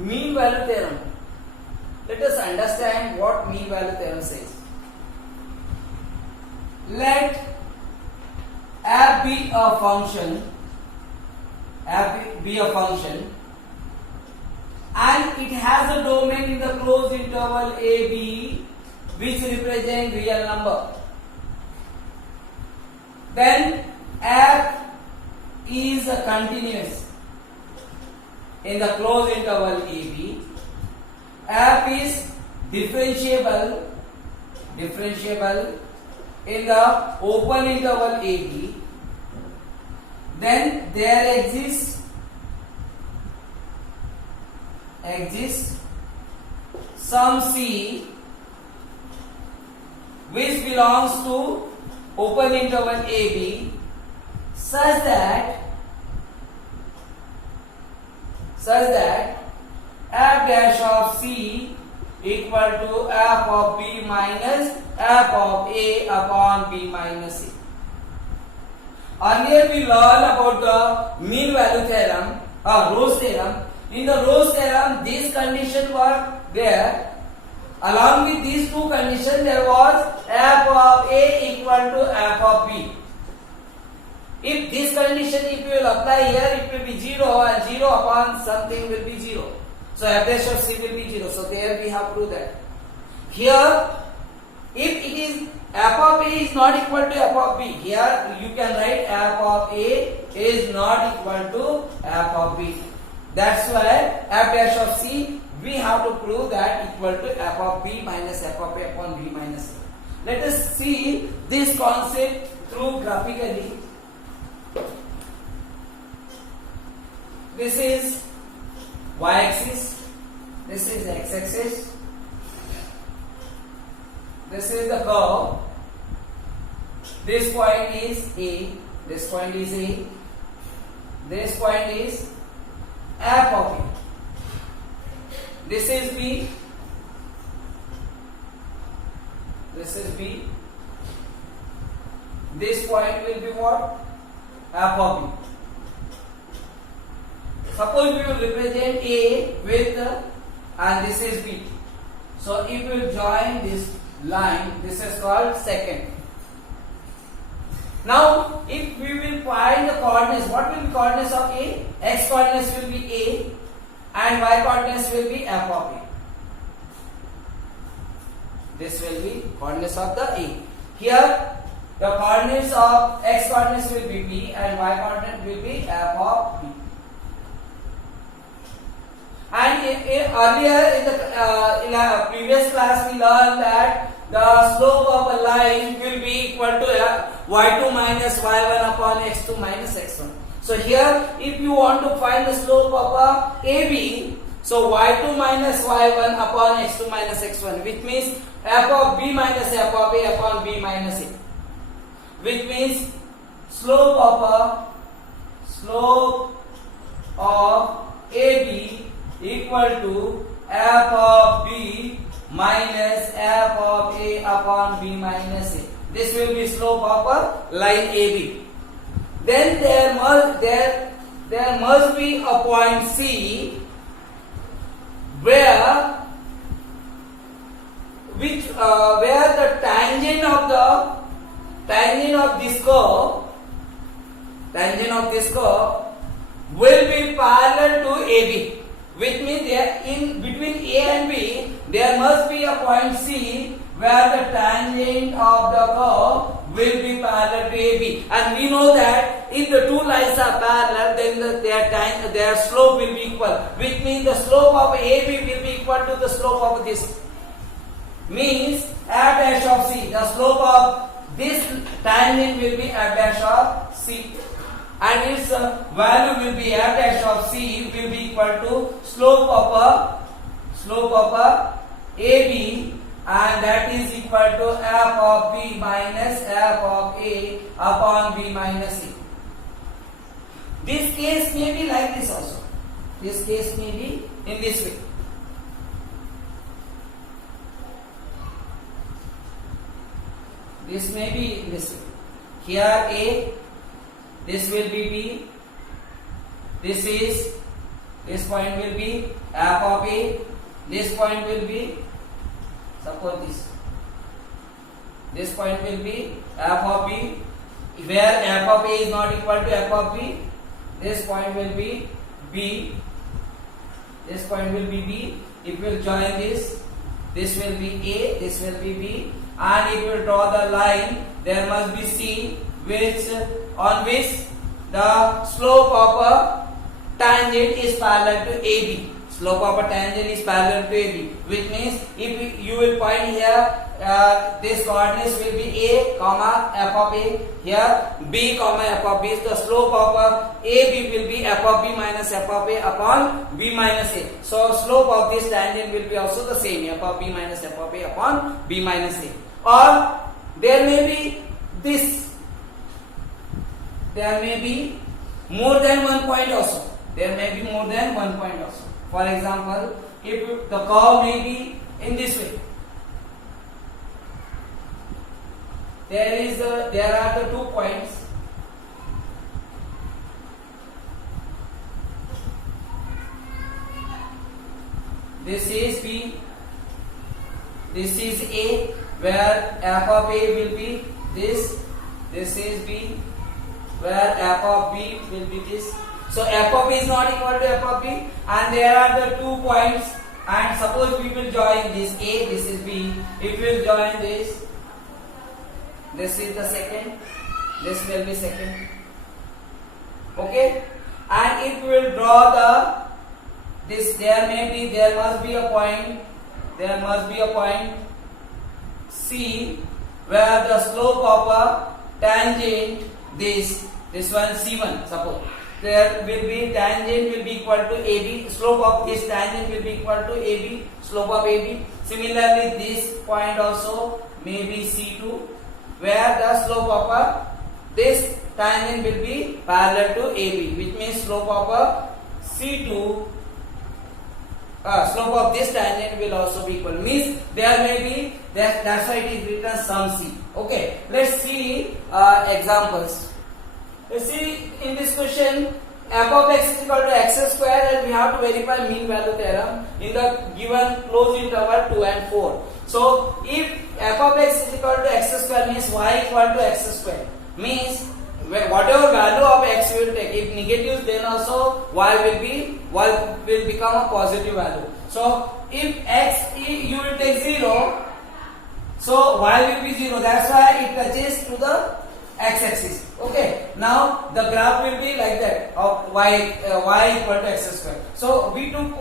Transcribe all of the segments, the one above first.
mean value theorem. Let us understand what mean value theorem says. Let f be a function, and it has a domain in the closed interval a b which represent real number. Then f is a continuous in the closed interval a b. F is differentiable in the open interval a b. Then there exists some c which belongs to open interval a b such that f dash of c equal to f of b minus f of a upon b minus a. Earlier we learned about the mean value theorem, Rolle's theorem. In the Rolle's theorem, these conditions were there. Along with these two conditions, there was f of a equal to f of b. If this condition, if you will apply here, it will be 0 and 0 upon something will be 0. So f dash of c will be 0. So there we have proved that. Here, if it is f of a is not equal to f of b, here you can write f of a is not equal to f of b. That's why f dash of c we have to prove that equal to f of b minus f of a upon b minus a. Let us see this concept through graphically. This is y-axis, this is x-axis, this is the curve, this point is a, this point is a, this point is f of a, this is b, this is b, this point will be what? F of b. Suppose we will represent a with and this is b. So if we will join this line, this is called secant. Now if we will find the coordinates, what will be coordinates of a? X coordinates will be a and y coordinates will be f of a. This will be coordinates of the a. Here the coordinates of x coordinates will be b and y coordinate will be f of b. And earlier in a previous class we learned that the slope of a line will be equal to y2 minus y1 upon x2 minus x1. So here if you want to find the slope of a AB, so y2 minus y1 upon x2 minus x1, which means f of b minus f of a upon b minus a, which means slope of AB equal to f of b minus f of a upon b minus a. This will be slope of a line AB. Then there must be a point C where the tangent of this curve will be parallel to AB. Which means there in between A and B there must be a point C where the tangent of the curve will be parallel to AB. And we know that if the two lines are parallel, then their slope will be equal. Which means the slope of AB will be equal to the slope of this. Means f dash of C, the slope of this tangent will be f dash of C. And its value will be f dash of c will be equal to slope of a AB, and that is equal to f of b minus f of a upon b minus a. This case may be like this also. This case may be in this way. This may be in this way. Here A, this will be B, this is this point will be f of a, this point will be, suppose this point will be f of b, where f of a is not equal to f of b, this point will be b, this point will be b. It will join this will be a, this will be b, and it will draw the line. There must be c, on which the slope of a tangent is parallel to AB. Slope of a tangent is parallel to AB, which means if you will point here, this coordinates will be a comma f of a, here b comma f of b. The slope of AB will be f of b minus f of a upon b minus a. So slope of this tangent will be also the same, f of b minus f of a upon b minus a. Or there may be this, there may be more than one point also. There may be more than one point also. For example, if the curve may be in this way, there are the 2 points. This is B, this is A, where f of A will be this is B, where f of B will be this. So f of B is not equal to f of B, and there are the 2 points, and suppose we will join this A, this is B, it will join this is the second, this will be second, okay, and it will draw there must be a point C, where the slope of a tangent, this one C1, suppose there will be tangent will be equal to AB, slope of this tangent will be equal to AB, slope of AB. Similarly, this point also may be C2, where the slope of this tangent will be parallel to AB, which means slope of C2, slope of this tangent will also be equal. Means there may be, that's why it is written some C. Okay, let's see examples. You see, in this question, f of x is equal to x square, and we have to verify mean value theorem in the given closed interval 2 and 4. So, if f of x is equal to x square means y equal to x square, means whatever value of x you will take, if negative, then also y will become a positive value. So, if you will take 0, so y will be 0. That's why it touches to the x-axis. Okay. Now the graph will be like that of y equal to x square. So we took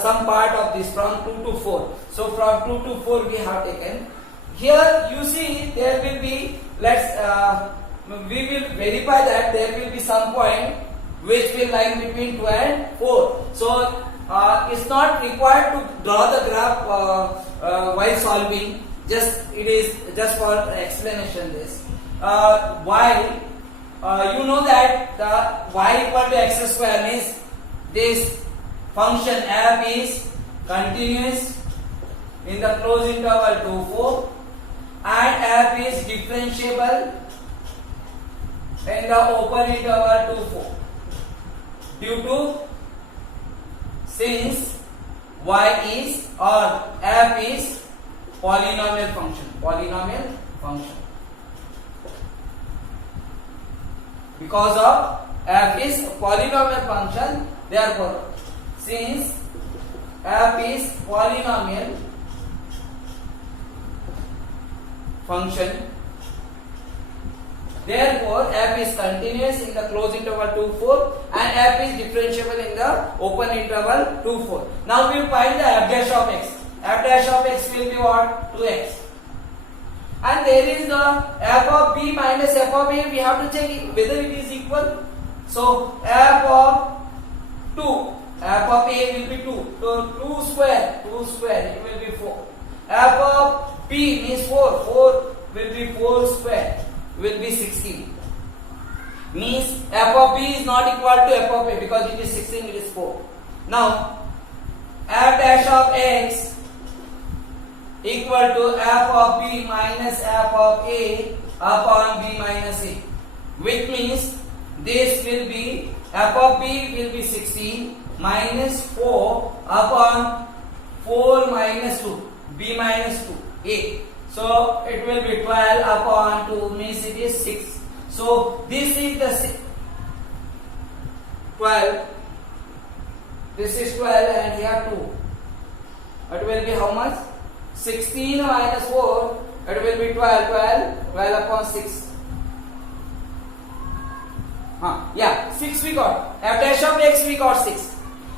some part of this from 2 to 4. So from 2 to 4 we have taken. Here you see there will be, we will verify that there will be some point which will lie between 2 and 4. So it's not required to draw the graph while solving. It is just for explanation this. You know that the y equal to x square means this function f is continuous in the closed interval 2, 4, and f is differentiable in the open interval 2, 4, since y is or f is polynomial function. Because of f is polynomial function, therefore since f is polynomial function, therefore f is continuous in the closed interval 2, 4, and f is differentiable in the open interval 2, 4. Now we will find the f dash of x. F dash of x will be what? 2x. And there is the f of b minus f of a. We have to check whether it is equal. So f of a will be 2. So 2 square, it will be 4. F of b means 4. 4 will be 4 square, will be 16. Means f of b is not equal to f of a because it is 16, it is 4. Now f dash of x equal to f of b minus f of a upon b minus a, which means this will be f of b will be 16 minus 4 upon 4 minus 2, b minus 2, a. So it will be 12 upon 2 means it is 6. So this is the 12. This is 12 and here 2. It will be how much? 16 minus 4. It will be 12. 12 upon 6. Yeah, 6 we got. F dash of x we got 6.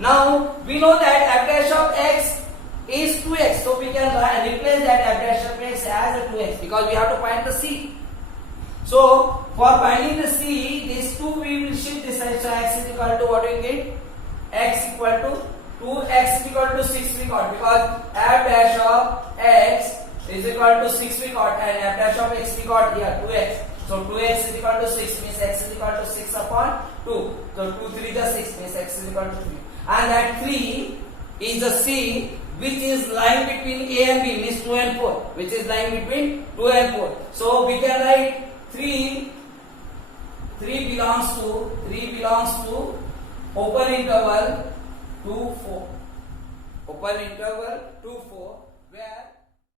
Now we know that f dash of x is 2x. So we can replace that f dash of x as a 2x because we have to find the c. So for finding the c, this 2 we will shift this side. So x is equal to what we get? X equal to 2x is equal to 6 we got because f dash of x is equal to 6 we got and f dash of x we got here 2x. So 2x is equal to 6 means x is equal to 6 upon 2. So 2 3 is 6 means x is equal to 3. And that 3 is the c which is lying between a and b means 2 and 4, which is lying between 2 and 4. So we can write 3 belongs to open interval 2 4. Open interval 2 4 where